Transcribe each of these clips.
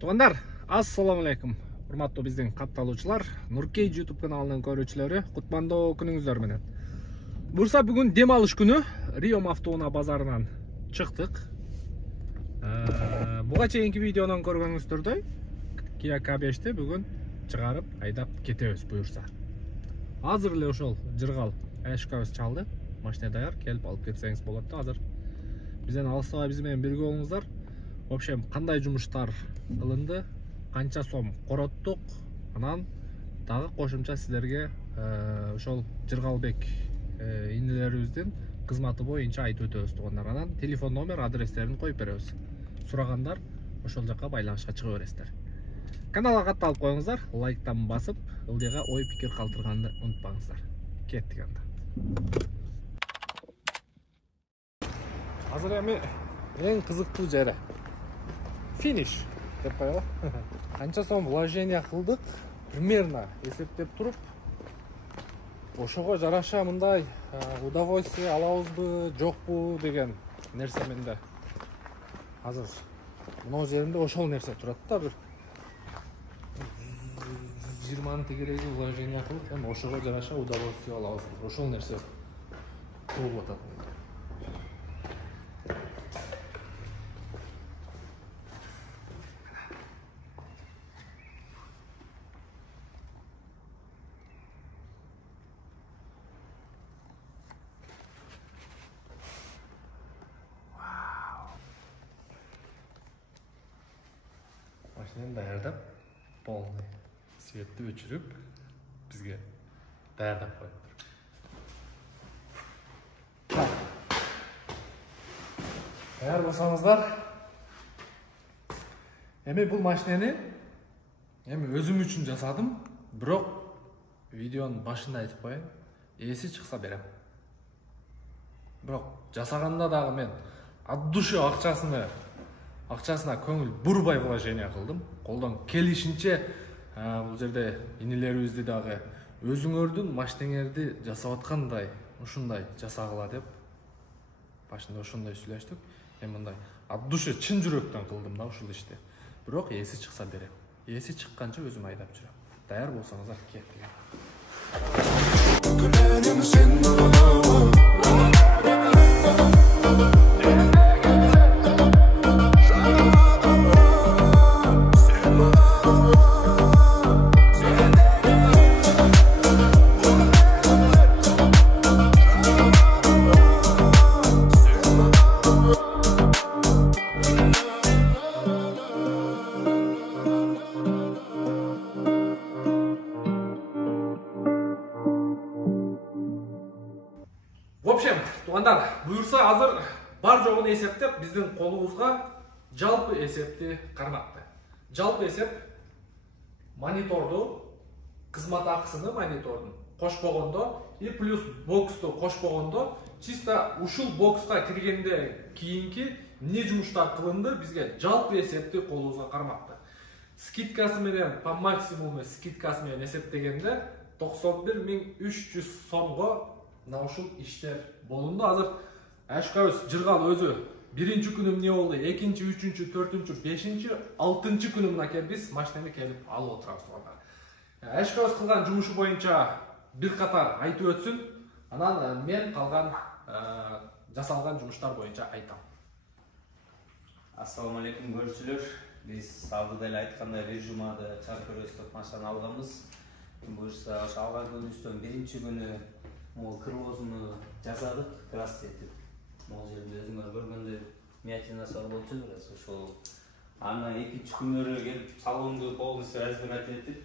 Тугандар, ассаламу алейкум. Урматтуу биздин катталуучулар, Нуркей YouTube каналынын көрүүчүлөрү, кутмандуу күнүңүздөр менен. Бурса бүгүн дем алыш күнү Риом автоунаа базарынан чыктык. Буга чейинки видеонун көргөнүңүздөрдөй Kia K5'ти бүгүн чыгарып айдап кетебиз буюрса. Азыр эле ошол жыргал Ашкабыз чалды. Машина даяр, келип алып кетсеңиз болот да. Азыр бизден алыстабай биз менен бирге болуңуздар. В общем, кандай жумуштар кылынды, канча сом короттук, анан дагы кошумча силерге ошол Жыргалбек инилерибиздин кызматы боюнча айтып өтөбүз тугандар. Анан телефон номер, адрестерин коюп беребиз. Сурагандар ошол жакка байланышка чыга бересиздер. Каналга катталып коюңуздар, лайктан басып, ылдыйга ой пикир калтырганды унутпаңыздар. Кеттик анда. Азыр эми эң кызыктуу жери финиш деп коелу. Канча сом вложение кылдык, примерно эсептеп туруп, ошого жараша мындай удовольствие алабызбы, жокпу деген нерсе менде. Азыр мына жеринде ошол нерсе турат да, бир 120 тегереги вложение кылып, эми ошого жараша удовольствие алабызбы. Ошол нерсе болуп атат. Машинаны даярдап, полный светти өчүрүп, бизге даярдап коюптур. Даяр болсоңуздар, эми бул машинени өзүм үчүн жасадым, бирок видеонун башында айтып коеюн, эси чыкса берем. Бирок жасаганда дагы мен от души акчасына көңүл бурбай вложение кылдым. Колдон келишинче бул жерде инилерибизди дагы өзүңөрдүн машинеңерди жасап аткандай, ушундай жасагыла деп башында ошондой сүйлөштүк. Мен мындай от души чын жүрөктөн кылдым да ушул ишти. Бирок эси чыкса берем. Эси чыкканча өзүм айдап жүрөм. Даяр болсоңуздар кеттик. В общем, тугандар, буюрса азыр бар жогун эсептеп, биздин колубузга жалпы эсепти кармакты. Жалпы эсеп мониторду, кызмат акысыны монитордун кошпогондо и плюс боксту кошпогондо, чисто ушул бокска киргенде кийинки эмне жумуштар кылынды, бизге жалпы эсепти колубузга кармакты. Скидкасы менен, по максимуму скидкасы менен эсептегенде 91.300 сомго мына ушул иштер болунду. Азыр Ашкабыз жыргал өзү биринчи күнү эмне болду, экинчи, үчүнчү, төртүнчү, бешинчи, алтынчы күнү келип биз машинени келип алып отурабыз тугандар. Ашкабыз кылган жумушу боюнча бир катар айтып өтсүн, анан мен калган жасалган жумуштар боюнча айтам. Ассаламу алейкум көрүүчүлөр. Биз алдыда эле айткандай бир жумада чарп көрөстүк машинаны алганбыз. Буюрса ошо алган күнүбүздөн биринчи күнү могу кырбозуну жасадык, крас этип. Могу жерде өзүңөр көргөндөй миятинасы бар болчу бираз. Ошол аны экинчи күнүрө келип салонду полностью разбирать этип,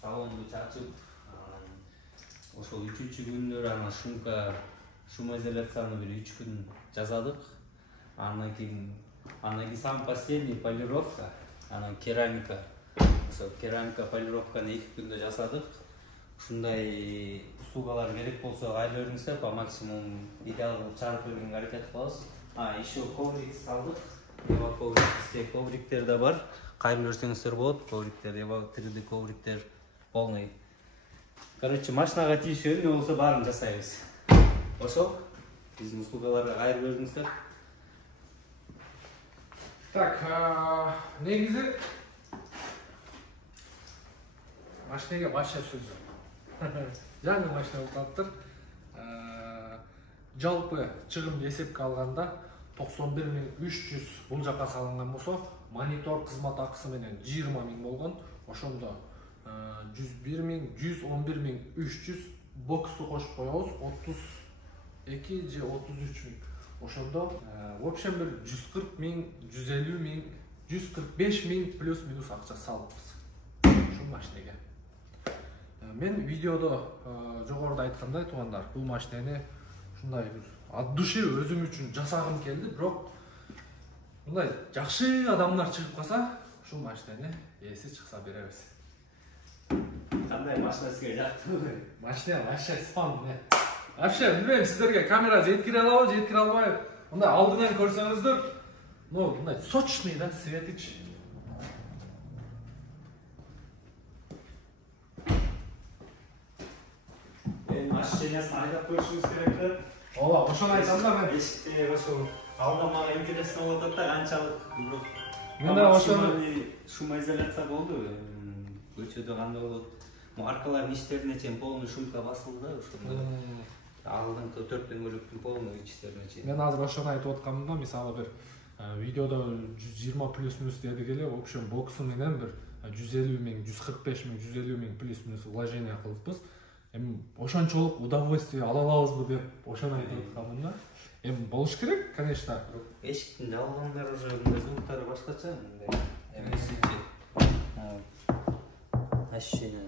салонду чачып, ошол үчүнчү күнүрө ана шумоизоляцияны бир 3 күн жасадык. Андан кийин самый последний полировка, анан керамика. Ошо керамика полировканы 2 күндө жасадык. Ушундай услугалар керек болсо кайра бериңиздер, по максимум идеал чарп бергенге аракет кылабыз. Еще коврик салдык. Эва коврик, бизде ковриктер да бар. Кайра берсеңиздер болот. Ковриктер, эва 3D ковриктер полный. Короче, машинага тийиши эмне болсо баарын жасайбыз. Ошол биздин услугаларга кайра бериңиздер. Так, негизи машинеге башка сөз жок. Жаңы машина болуп калыптыр. Жалпы чыгым эсепке алганда 91.300 бул жака салынган болсо, монитор кызмат акысы менен 20.000 болгон. Ошондо 111.300 боксту кошуп коебуз, 32 же 33.000. Ошондо в общем бир 140.000, 150.000, 145.000 плюс-минус акча салыппыз ушул машинеге. Мен видеодо жогоруда айткандай туугандар, бул машинени ушундай бир от души өзүм үчүн жасагым келди, бирок мындай жакшы адамдар чыгып калса, ушул машинени ээси чыкса беребиз. Кандай машина сизге жактыбы? Машина вообще спам не. Вообще билбейм, сиздерге камера жеткире алабы, жеткире албайбы. Мындай алдынан көрсөңүздөр, ну, мындай сочный да, светич. Машинасын айдап коюшуңуз керек да. Ооба, ошону айтам да мен. Эшикте ошол алда мага интересно болуп атат да, канчалык бирок. Мен да ошону шумоизоляция болду. Көчөдө кандай болот? Маркалардын ичтерине чейин полный шумка басылды да, ошондо. Алдыңкы 4 дөңгөлөктүн полный ичтерине чейин. Мен азыр ошону айтып атканмын да, мисалы бир видеодо 120 плюс-минус дедик эле, в общем боксу менен бир 150.000, 145.000, 150.000 плюс-минус вложение кылыппыз. Эми ошончолук удовольствие ала алабызбы деп ошону айтып атканмын да. Эми болуш керек, конечно. Эшиктин жабылгандары уже мындай звуктары башкача, мындай. Ощущение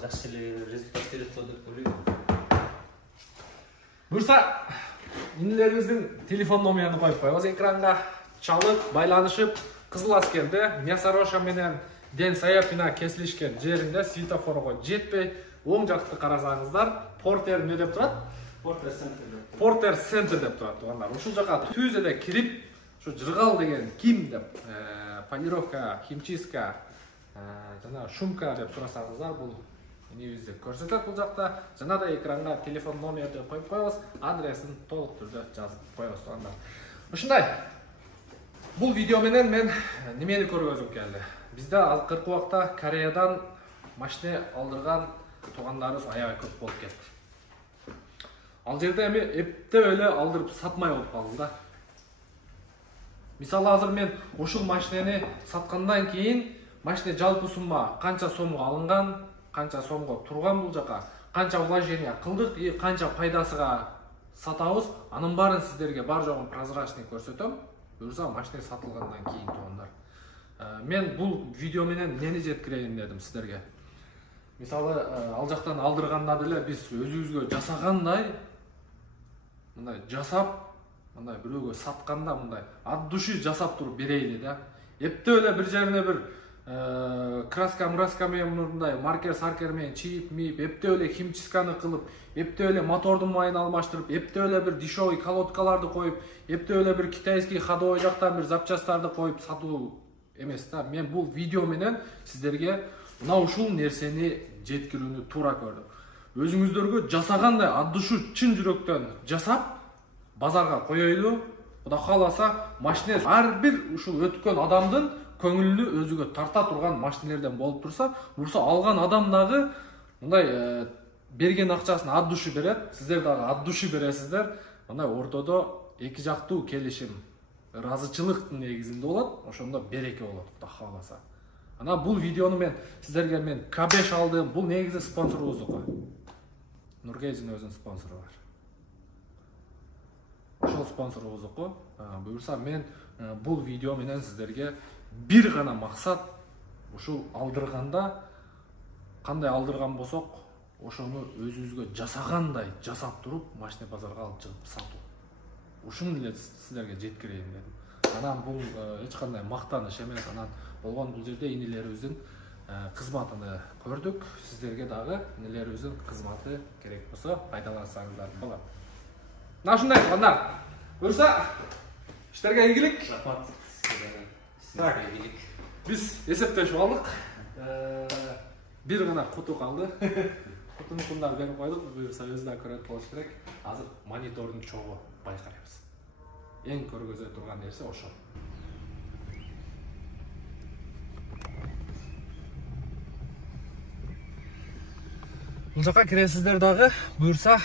жакшы эле результат берет деп ойлойм. Буюрса, инилерибиздин телефон номерин коюп коебуз экранга. Чалып, байланышып, Кызыл Аскерде Мясороша менен Ден Саяпина кесилишкен жеринде светофорго жетпей, оң жакты карасаңыздар, Портер не деп турат? Портер Центр деп турат, туугандар. Ушул жака түз эле кирип, ушу жыргал деген ким деп, полировка, химчистка, жана шумка деп сурасаңыздар, бул инибизди көрсөтөт бул жакта. Жана да экранга телефон номерди коюп коебуз, адресин толук түрдө жазып коебуз, туугандар. Ушундай. Бул видео менен мен немени көргөзүм келди. Бизде акыркы убакта Кореядан машина алдырган туугандарыбыз аябай көп болуп кетти. Ал жерде эми эптеп эле алдырып сатмай болуп калды да. Мисалы азыр мен ушул машинени саткандан кийин машина жалпы сумма канча сомго алынган, канча сомго турган бул жака, канча вложение кылдык и канча пайдасыга сатабыз, анын баарын сиздерге бар жогун прозрачный көрсөтөм. Буюрса машина сатылгандан кийин туугандар. Мен бул видео менен нени жеткирейин дедим сиздерге. Мисалы, ал жактан алдырганда деле биз өзүбүзгө жасагандай, мындай жасап, мындай бирөөгө сатканда мындай от души жасап туруп берейли да. Эптеп эле бир жерине бир краска менен мындай маркер менен чийип, эптеп эле химчистканы кылып, эптеп эле мотордун майын алмаштырып, эптеп эле бир дешевый колодкаларды коюп, эптеп эле бир китайский ходовой жактан бир запчасттарды коюп сатуу эмес да. Мен бул видео менен сиздерге мына ушул нерсени жеткирүүнү туура көрдүм. Өзүңүздөргө жасагандай от души чын жүрөктөн жасап базарга коёйлу. Кудай кааласа, машина ар бир ушул өткөн адамдын көңүлүнү өзүгө тарта турган машинелерден болуп турса, бурса алган адам дагы мындай берген акчасын от души берет, сиздер дагы от души бересиздер. Мындай ортодо эки жактуу келишим, ыраазычылыктын негизинде болот, ошондо береке болот, Кудай кааласа. Ана бул видеону мен сиздерге К5 алдым. Бул негизи спонсорубуздуку. Нургейжин өзүнүн спонсору бар. Ошол спонсорубуздуку. Буюрса мен бул видео менен сиздерге бир гана максат ушул алдырганда кандай алдырган болсок, ошону өзүбүзгө жасагандай жасап туруп машина базарга алып чыгып сатуу. Ушуну эле сиздерге жеткирейин дедим. Анан бул эч кандай мактаныш эмес, анан болгон бул жерде инилерибиздин кызматыны көрдүк. Сиздерге дагы инилерибиздин кызматы керек болсо пайдалансаңыздар болот. Мына ушундай туугандар. Буюрса, иштерге ийгилик. Рахмат. Так, биз эсептешип алдык. Бир гана куту калды. Кутунун пулдарын берип койдук. Буюрса өзү да көрөт болуш керек. Азыр монитордун чогуу байкайбыз. Эң көргөзө турган нерсе ошол. Бул жака киресиздер дагы, буюрса.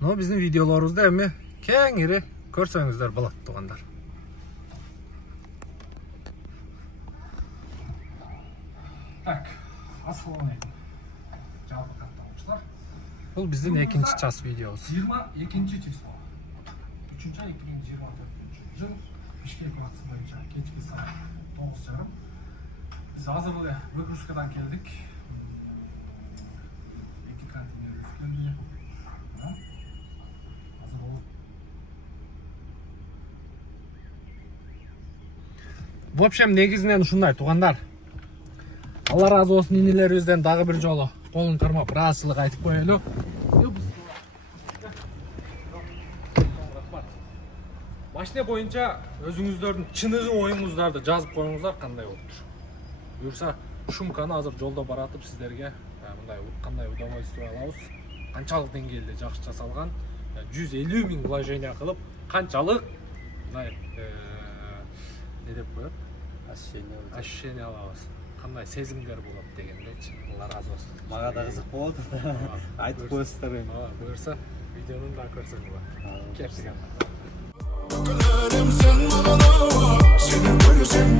Но биздин видеолорубузду эми кеңири көрсөңүздөр болот, туугандар. Так, ассаламу алейкум. Жалпы каттаушылар. Бул биздин экинчи час видеобуз. 22 число. 3-ай 2024 жыл Бишкек убакыты боюнча кечки саат 9:30. Биз азыр эле выгрузкадан келдик. 2 контейнерибиз келди. Азыр ол. В общем, негизинен ушундай, туугандар. Алла разы болсун, инилерибизден дагы бир жолу колун кармап, ыраазычылык айтып коелу. Машина боюнча өзүңүздөрдүн чыныгы оюңуздарды жазып коюңуздар, кандай болуптур. Буюрса, Шумканы азыр жолдо баратып сиздерге мындай кандай удовольствие алабыз. Канчалык деңгээлде жакшы жасалган, 150 миң вложение кылып, канчалык мындай не деп коет? Ощущение алабыз. Кандай сезимдер болот дегендечи. Алла разы болсун. Мага да кызык болот. Айтып коесуздар эми. Буюрса, видеонун да көрсөңүздөр. Кепсиген. Sen bana, seni görürsem